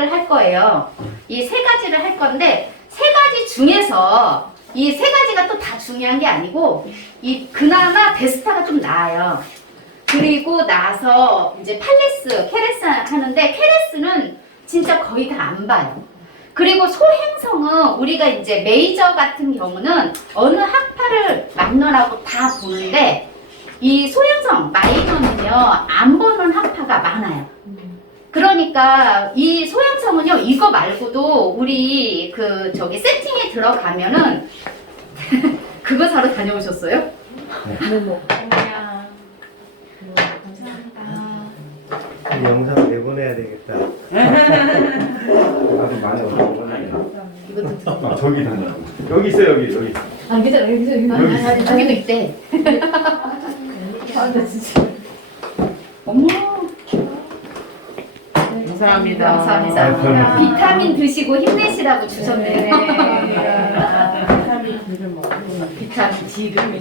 가지를 할 거예요. 이 세 가지를 할 건데 세 가지 중에서 이 세 가지가 또 다 중요한 게 아니고 이 그나마 베스타가 좀 나아요. 그리고 나서 이제 팔레스, 케레스 하는데 케레스는 진짜 거의 다 안 봐요. 그리고 소행성은 우리가 이제 메이저 같은 경우는 어느 학파를 막론하고 다 보는데 이 소행성 마이너는요 안 보는 학파가 많아요. 그러니까 이 소행성은요 이거 말고도 우리 그 저기 세팅에 들어가면은 그거 사러 다녀오셨어요? 뭐뭐. 그냥 감사합니다. 이 영상 내보내야 되겠다. 나도 많이 얻어보네. 이것도 아, 저기 다 여기 있어요, 여기. 아 괜찮아 여기서 아니, 저기도 있대. 아 진짜. 어머. 감사합니다. 감사합니다. 아, 그럼요. 비타민 드시고 힘내시라고 주셨네요. 비타민 D를 먹고 비타민 D를.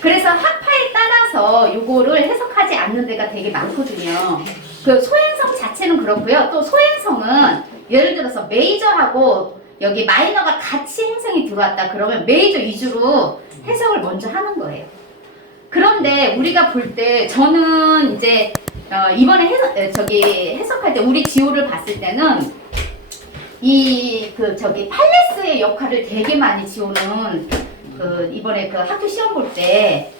그래서 학파에 따라서 요거를 해석하지 않는 데가 되게 많거든요. 그 소행성 자체는 그렇고요. 또 소행성은 예를 들어서 메이저하고 여기 마이너가 같이 행성이 들어왔다 그러면 메이저 위주로 해석을 먼저 하는 거예요. 그런데 우리가 볼 때 저는 이제 이번에 해석할 때 우리 지호를 봤을 때는 이 저기 팔레스의 역할을 되게 많이 지호는 이번에 그 학교 시험 볼 때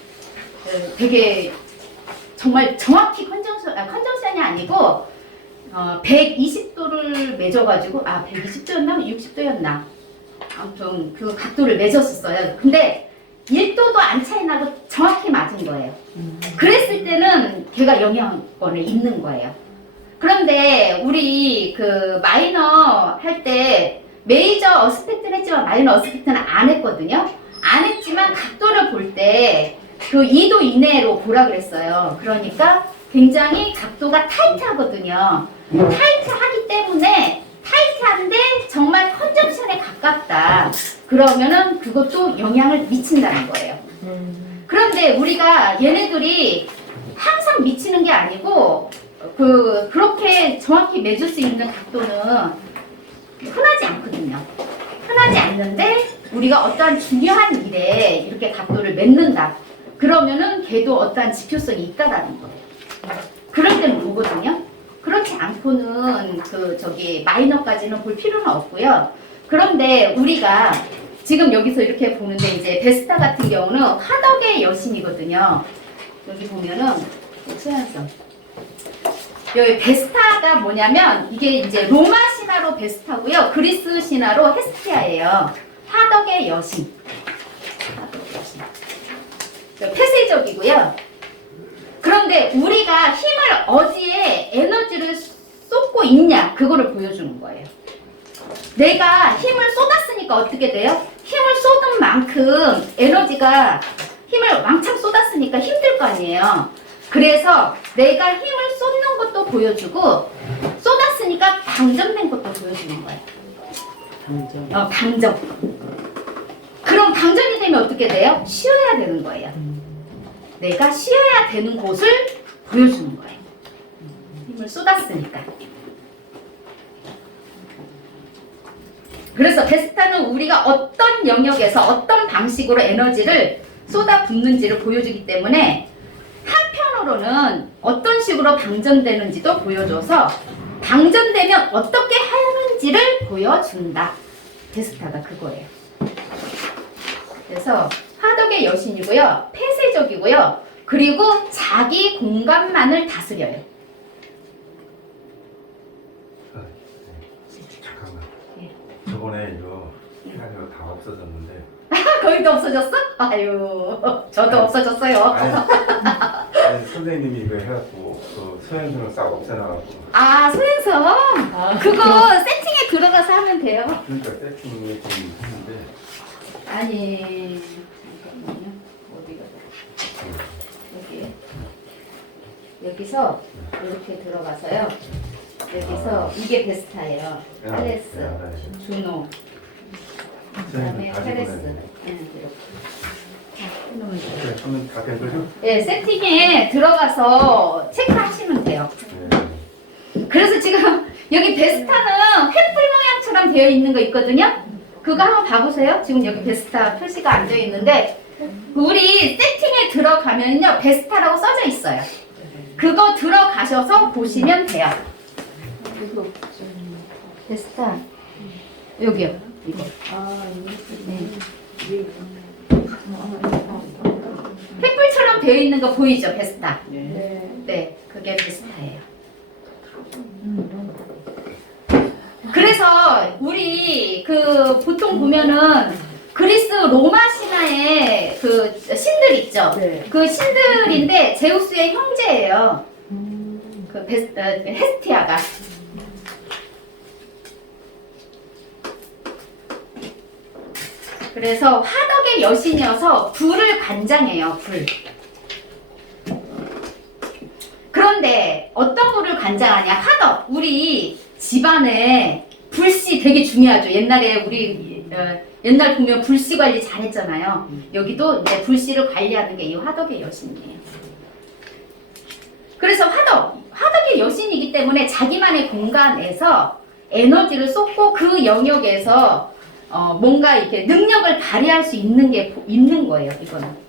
되게 정말 정확히 컨정션이 아니고 120도를 맺어가지고 120도였나 60도였나 아무튼 그 각도를 맺었었어요. 근데 1도도 안 차이 나고 정확히 맞은 거예요. 그랬을 때는 걔가 영향권을 잇는 거예요. 그런데 우리 그 마이너 할 때 메이저 어스펙트는 했지만 마이너 어스펙트는 안 했거든요. 안 했지만 각도를 볼 때 그 2도 이내로 보라 그랬어요. 그러니까 굉장히 각도가 타이트하거든요. 타이트하기 때문에 타이트한데 정말 컨정션에 가깝다. 그러면은 그것도 영향을 미친다는 거예요. 그런데 우리가 얘네들이 항상 미치는 게 아니고 그렇게 정확히 맺을 수 있는 각도는 흔하지 않거든요. 흔하지 않는데 우리가 어떠한 중요한 일에 이렇게 각도를 맺는다. 그러면은 걔도 어떠한 지표성이 있다라는 거예요. 그럴 때는 보거든요. 그렇지 않고는 마이너까지는 볼 필요는 없고요. 그런데 우리가 지금 여기서 이렇게 보는데 이제 베스타 같은 경우는 화덕의 여신이거든요. 여기 보면은 소연성. 여기 베스타가 뭐냐면 이게 이제 로마 신화로 베스타고요. 그리스 신화로 헤스티아예요. 화덕의 여신. 화덕의 여신. 폐쇄적이고요. 그런데 우리가 힘을 어디에 에너지를 쏟고 있냐 그거를 보여주는 거예요. 내가 힘을 쏟았으니까 어떻게 돼요? 힘을 쏟은 만큼 에너지가 힘을 왕창 쏟았으니까 힘들 거 아니에요. 그래서 내가 힘을 쏟는 것도 보여주고 쏟았으니까 방전된 것도 보여주는 거예요. 감정. 방전. 그럼 방전이 되면 어떻게 돼요? 쉬어야 되는 거예요. 내가 쉬어야 되는 곳을 보여주는 거예요. 힘을 쏟았으니까. 그래서 베스타는 우리가 어떤 영역에서 어떤 방식으로 에너지를 쏟아붓는지를 보여주기 때문에 한편으로는 어떤 식으로 방전되는지도 보여줘서 방전되면 어떻게 하는지를 보여준다. 베스타가 그거예요. 그래서 화덕의 여신이고요. 폐쇄적이고요. 그리고 자기 공간만을 다스려요. 잠깐만. 예. 저번에 이거 해가지고 다 없어졌는데. 거기도 없어졌어? 아유, 저도 없어졌어요. 아니, 선생님이 이거 해갖고 그 소행성을 싹 없애놔갖고. 소행성. 그거 세팅에 들어가서 하면 돼요. 그러니까 세팅이 좀 했는데. 아니, 잠깐만요. 어디가? 여기서 이렇게 들어가서요. 여기서 이게 베스타예요. 팔레스, 주노, 그다음에 페레스. 이렇게. 그래, 그러면 다 된 거죠? 네, 세팅에 들어가서 체크하시면 돼요. 네. 그래서 지금 여기 베스타는 횃불 모양처럼 되어 있는 거 있거든요. 그거 한번 봐보세요. 지금 여기 베스타 표시가 안 되어 있는데 우리 세팅에 들어가면요 베스타라고 써져 있어요. 그거 들어가셔서 보시면 돼요. 이거 좀. 베스타 여기요. 이거. 아, 네. 이게. 횃불처럼 되어 있는 거 보이죠, 베스타? 네. 네. 네, 그게 베스타예요. 그래서 우리 그 보통 보면은 그리스 로마 신화의 그 신들 있죠. 네. 그 신들인데 제우스의 형제예요. 그 헤스티아가. 그래서 화덕의 여신이어서 불을 관장해요. 불. 그런데 어떤 불을 관장하냐? 화덕. 우리 집안에 불씨 되게 중요하죠. 옛날에 우리 옛날 보면 불씨 관리 잘했잖아요. 여기도 이제 불씨를 관리하는 게 이 화덕의 여신이에요. 그래서 화덕의 여신이기 때문에 자기만의 공간에서 에너지를 쏟고 그 영역에서 뭔가 이렇게 능력을 발휘할 수 있는 게 있는 거예요. 이거는.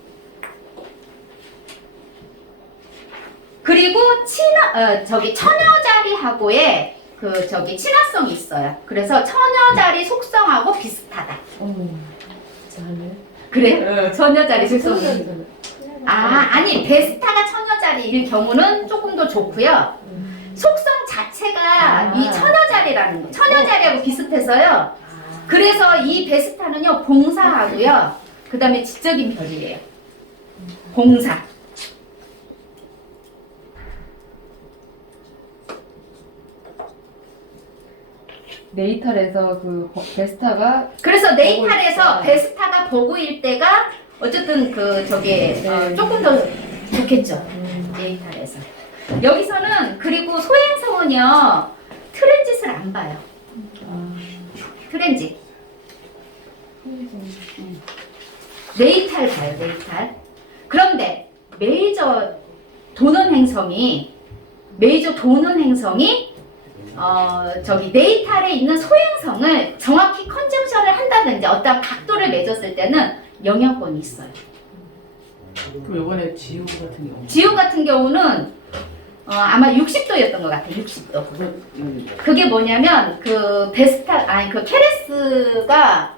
그리고 처녀자리하고의 친화성이 있어요. 그래서 처녀자리 속성하고 비슷하다. 잘해. 그래요? 처녀자리 속성. 속성은. 아니 베스타가 처녀자리일 경우는 조금 더 좋고요. 속성 자체가 이 처녀자리라는 거. 처녀자리하고 비슷해서요. 그래서 이 베스타는요 봉사하고요. 그 다음에 지적인 별이에요. 봉사. 네이탈에서 그 베스타가 그래서 네이탈에서 있어요. 베스타가 버그일 때가 어쨌든 조금 더 좋겠죠. 네이탈에서. 여기서는 그리고 소행성은요 트랜짓을 안 봐요. 트랜짓. 네이탈 봐요. 네이탈. 그런데 메이저 도는 행성이 네이탈에 있는 소행성을 정확히 컨정션을 한다든지 어떤 각도를 맺었을 때는 영향권이 있어요. 그럼 이번에 지우 같은 경우. 지우 같은 경우는 아마 60도였던 것 같아요. 60도. 그게 뭐냐면 그 케레스 아니고 팔레스가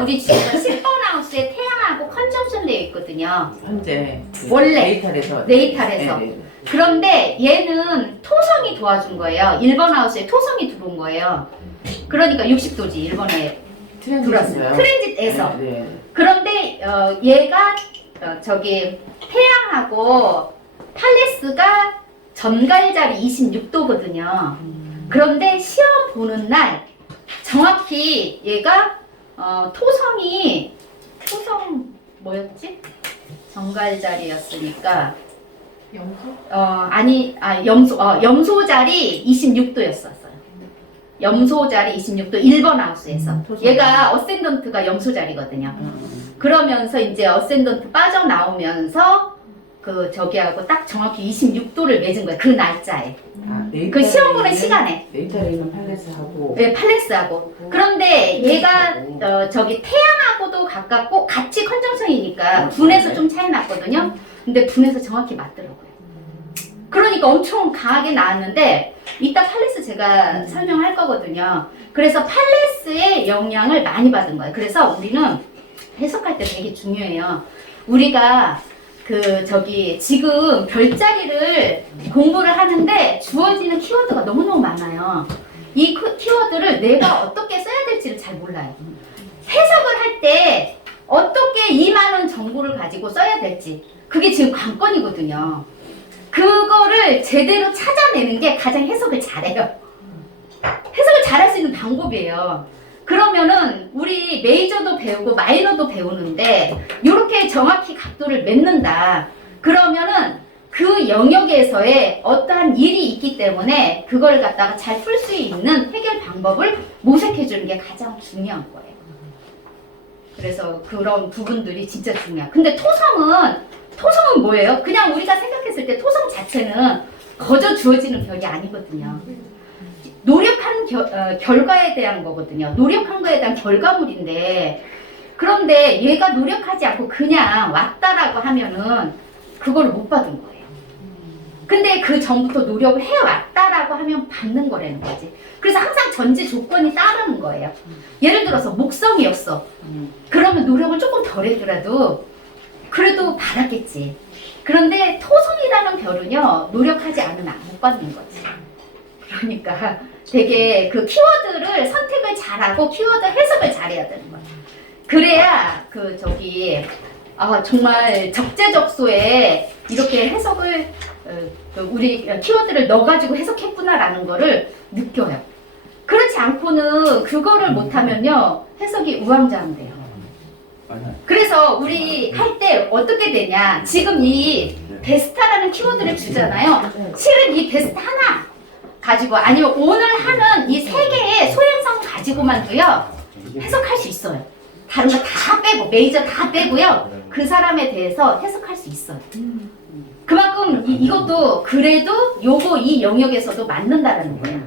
우리 지금 10번 하우스에 태양하고 컨정션 되어 있거든요. 현재 원래 네이탈에서. 네이탈에서. 네, 네. 그런데 얘는 토성이 도와준 거예요. 1번 하우스에 토성이 들어온 거예요. 그러니까 60도지 일본에 들어왔어요. 트랜짓에서. 네, 네. 그런데 얘가 태양하고 팔레스가 전갈자리 26도거든요. 그런데 시험 보는 날 정확히 얘가 토성 뭐였지? 전갈자리였으니까 염소자리 26도였었어요. 염소자리 26도 1번 하우스에서. 얘가 어센던트가 염소자리거든요. 그러면서 이제 어센던트 빠져나오면서 저기하고 딱 정확히 26도를 맺은 거예요. 그 날짜에. 그 시험 보는 시간에. 네이탈에 있는 팔레스하고. 네, 팔레스하고. 그런데 얘가 태양하고도 가깝고 같이 컨정션이니까 분에서 좀 차이 났거든요. 근데 분에서 정확히 맞더라고요. 그러니까 엄청 강하게 나왔는데 이따 팔레스 제가 설명할 거거든요. 그래서 팔레스의 영향을 많이 받은 거예요. 그래서 우리는 해석할 때 되게 중요해요. 우리가 지금 별자리를 공부를 하는데 주어지는 키워드가 너무너무 많아요. 이 키워드를 내가 어떻게 써야 될지를 잘 몰라요. 해석을 할 때 어떻게 이 많은 정보를 가지고 써야 될지 그게 지금 관건이거든요. 그거를 제대로 찾아내는 게 가장 해석을 잘해요. 해석을 잘할 수 있는 방법이에요. 그러면은 우리 메이저도 배우고 마이너도 배우는데 이렇게 정확히 각도를 맺는다. 그러면은 그 영역에서의 어떠한 일이 있기 때문에 그걸 갖다가 잘 풀 수 있는 해결 방법을 모색해 주는 게 가장 중요한 거예요. 그래서 그런 부분들이 진짜 중요해요. 근데 토성은 토성은 뭐예요? 그냥 우리가 생각했을 때 토성 자체는 거저 주어지는 별이 아니거든요. 노력한 결과에 대한 거거든요. 노력한 거에 대한 결과물인데, 그런데 얘가 노력하지 않고 그냥 왔다라고 하면은 그걸 못 받은 거예요. 근데 그 전부터 노력을 해왔다라고 하면 받는 거라는 거지. 그래서 항상 전제 조건이 따르는 거예요. 예를 들어서 목성이었어. 그러면 노력을 조금 덜 해더라도 그래도 받았겠지. 그런데 토성이라는 별은요, 노력하지 않으면 못 받는 거지. 그러니까 되게 그 키워드를 선택을 잘하고 키워드 해석을 잘해야 되는 거야. 그래야 정말 적재적소에 이렇게 해석을 우리 키워드를 넣어가지고 해석했구나라는 거를 느껴요. 그렇지 않고는 그거를 못하면요, 해석이 우왕좌왕돼요. 그래서 우리 할 때 어떻게 되냐, 지금 이 베스타라는 키워드를 주잖아요. 실은 이 베스타 하나 가지고, 아니면 오늘 하는 이 세 개의 소행성 가지고만도요 해석할 수 있어요. 다른 거 다 빼고, 메이저 다 빼고요, 그 사람에 대해서 해석할 수 있어요. 그만큼 이것도 그래도 요거 이 영역에서도 맞는다라는 거예요.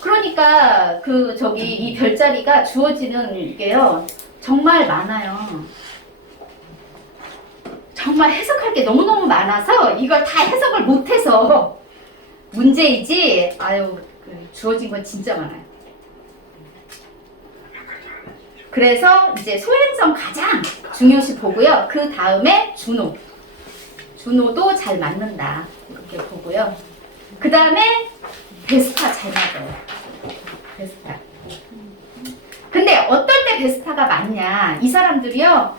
그러니까 이 별자리가 주어지는 게요 정말 많아요. 정말 해석할 게 너무너무 많아서 이걸 다 해석을 못해서 문제이지, 주어진 건 진짜 많아요. 그래서 이제 소행성 가장 중요시 보고요. 그 다음에 준호도 잘 맞는다 이렇게 보고요. 그 다음에 베스타 잘 맞아요. 베스타. 근데 어떨 때 베스타가 맞냐, 이 사람들이요,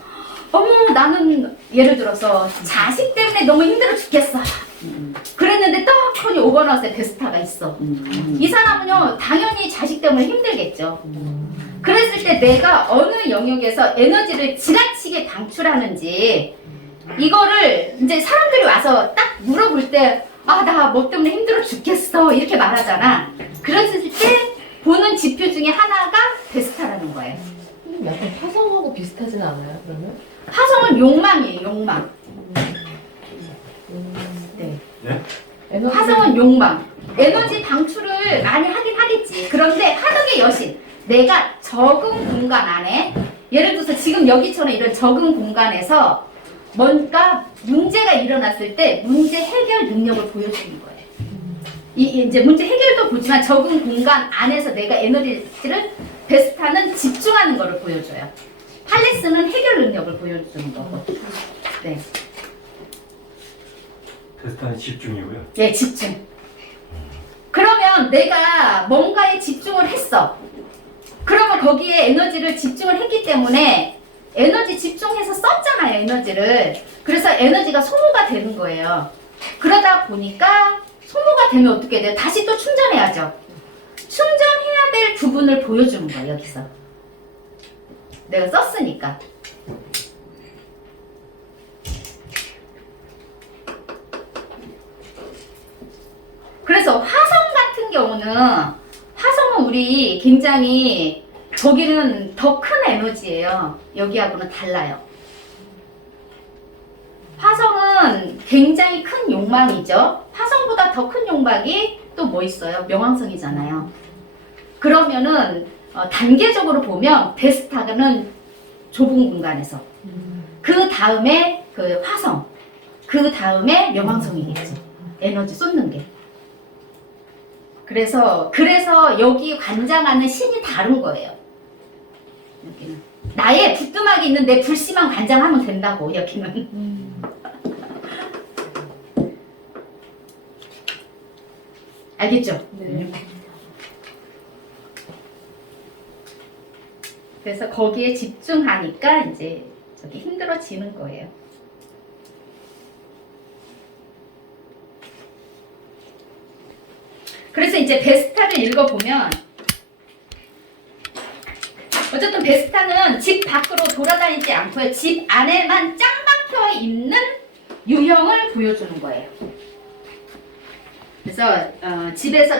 어머 나는 예를 들어서 자식 때문에 너무 힘들어 죽겠어 그랬는데 떡하니 오버너스에 베스타가 있어. 이 사람은요 당연히 자식 때문에 힘들겠죠. 그랬을 때 내가 어느 영역에서 에너지를 지나치게 방출하는지, 이거를 이제 사람들이 와서 딱 물어볼 때, 나 뭐 때문에 힘들어 죽겠어 이렇게 말하잖아. 그랬을 때 보는 지표 중에 하나가 베스타라는 거예요. 약간 화성하고 비슷하진 않아요, 그러면? 화성은 욕망이에요, 욕망. 네. 화성은 욕망. 에너지 방출을 많이 하긴 하겠지. 그런데 화덕의 여신, 내가 적은 공간 안에, 예를 들어서 지금 여기처럼 이런 적은 공간에서 뭔가 문제가 일어났을 때 문제 해결 능력을 보여주는 거예요. 이제 문제 해결도 보지만 적은 공간 안에서 내가 에너지를, 베스타는 집중하는 것을 보여줘요. 팔레스는 해결 능력을 보여주는 거고. 네. 베스타는 집중이고요. 네, 집중. 그러면 내가 뭔가에 집중을 했어. 그러면 거기에 에너지를 집중을 했기 때문에 에너지 집중해서 썼잖아요, 에너지를. 그래서 에너지가 소모가 되는 거예요. 그러다 보니까 소모가 되면 어떻게 돼요? 다시 또 충전해야죠. 충전해야 될 부분을 보여주는 거예요, 여기서. 내가 썼으니까. 그래서 화성 같은 경우는, 화성은 우리 굉장히, 저기는 더 큰 에너지예요. 여기하고는 달라요. 화성은 굉장히 큰 욕망이죠. 화성보다 더 큰 욕망이 또 뭐 있어요? 명왕성이잖아요. 그러면은 단계적으로 보면 베스타는 좁은 공간에서, 그 다음에 그 화성, 그 다음에 명왕성이겠지. 에너지 쏟는 게. 그래서 여기 관장하는 신이 다른 거예요. 여기는 나의 부뚜막이 있는데 불씨만 관장하면 된다고, 여기는. 알겠죠? 네. 그래서 거기에 집중하니까 이제 저기 힘들어지는 거예요. 그래서 이제 베스타를 읽어보면, 어쨌든 베스타는 집 밖으로 돌아다니지 않고요, 집 안에만 짱 박혀 있는 유형을 보여주는 거예요. 그래서 집에서